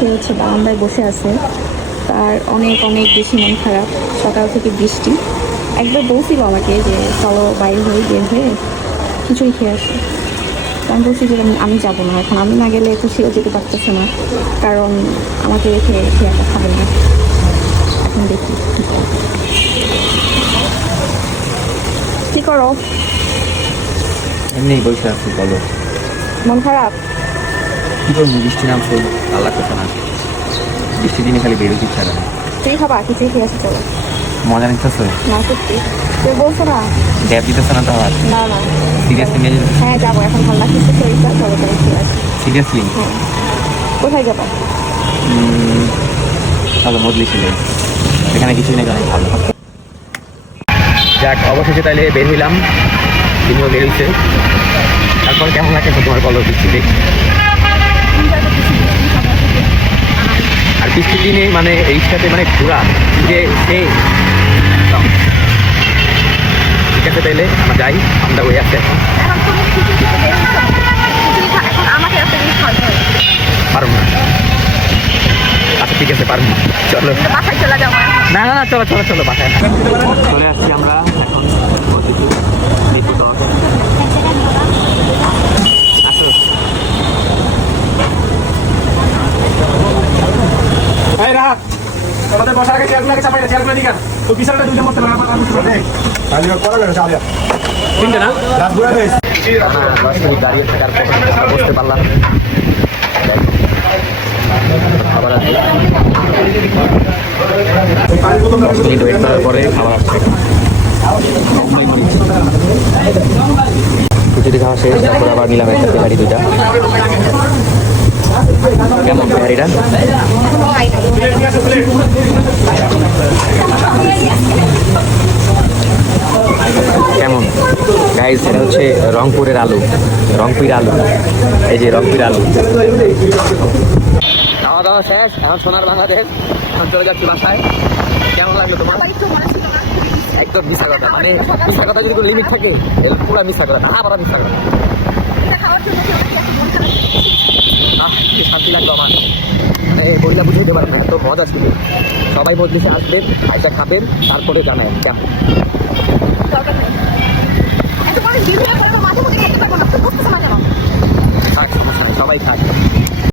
সে হচ্ছে বারান্দায় বসে আছে, তার অনেক অনেক বেশি মন খারাপ। সকাল থেকে বৃষ্টি। একবার বলছিল আমাকে যে চলো বাইরে হয়ে বের হয়ে খিচুড়ি খেয়ে আসি। আমি বলছি যে আমি যাবো না, এখন আমি না গেলে তো সেও যেতে পারতেছে না, কারণ আমাকে রেখে সে একা খাবে না। এখন দেখি কি করো। এমনি বসে আছি। বলো, মন খারাপ? কি করবো, বৃষ্টি নামছে, ভালো লাগতেছে না। বৃষ্টির দিনে খালি বেরোতে ইচ্ছা করে। তুই খাবা? খিচুড়ি খেয়ে আসি চলো। মজা নিতেছে? না সত্যি, তুই বলছো না। গ্যাপ দিতেছে না তো আর? না না, সিরিয়াসলি নিয়ে যেতে? হ্যাঁ যাবো, এখন ভালো লাগছে শরীরটা, চলো চলো খেয়ে আসি। সিরিয়াসলি? হ্যাঁ। কোথায় যাবো? চলো মজলি ছিল, এখানে কিছুই নেই, অনেক ভালো। যাক, অবশেষে তাহলে বের হইলাম, তিনিও বের হইছে। তারপর কেমন লাগে তোমার বলো বৃষ্টি দেখি। আর বৃষ্টির দিনে মানে এই সাথে মানে ঘোরা যে সেই ঠিক আছে, তাইলে আমরা যাই, আমরা ওই আসতে এখন পারবো না। আচ্ছা ঠিক আছে, পারবো, চলো। না না না, চলো চলো চলো, বাসায় চলে আসছি আমরা এখন। আসো। আমাদের বসার আগে চেয়ারগুলোকে চাপাই না, চেয়ারগুলো দিকে তো বিশালটা দুইটা মধ্যে তিনটে না রাত ঘুরে দাঁড়িয়ে থাকার পর বসতে পারলাম। খাবার আসছে, 10 মিনিট ওয়েট করার পরে খাবার আসছে। খিচুড়ি খাওয়া শেষ, তারপরে আবার নিলাম একটা তেহারি দুইটা। কেমন তেহারিটা? কেমন গাইস? এটা হচ্ছে রংপুরের আলু, রংপুরের আলু। এই যে রংপুরের আলু। খাওয়া দাওয়া শেষ, এখন সোনার বাংলাদেশ, এখন চলে যাচ্ছি বাসায়। কেমন লাগলো তোমার? একদম মিশা কথা, মানে মিশা কথা যদি কোনো লিমিট থাকে পুরো মিশা কথা, আবার মিশা কথা। কি শান্তি লাগলো আমার, মানে বইলা বুঝাইতে পারি না, এত মজা ছিল। সবাই মজলিসে আসবেন, আইসা খাবেন, তারপরে জানাবেন কেমন। সবাই খাক।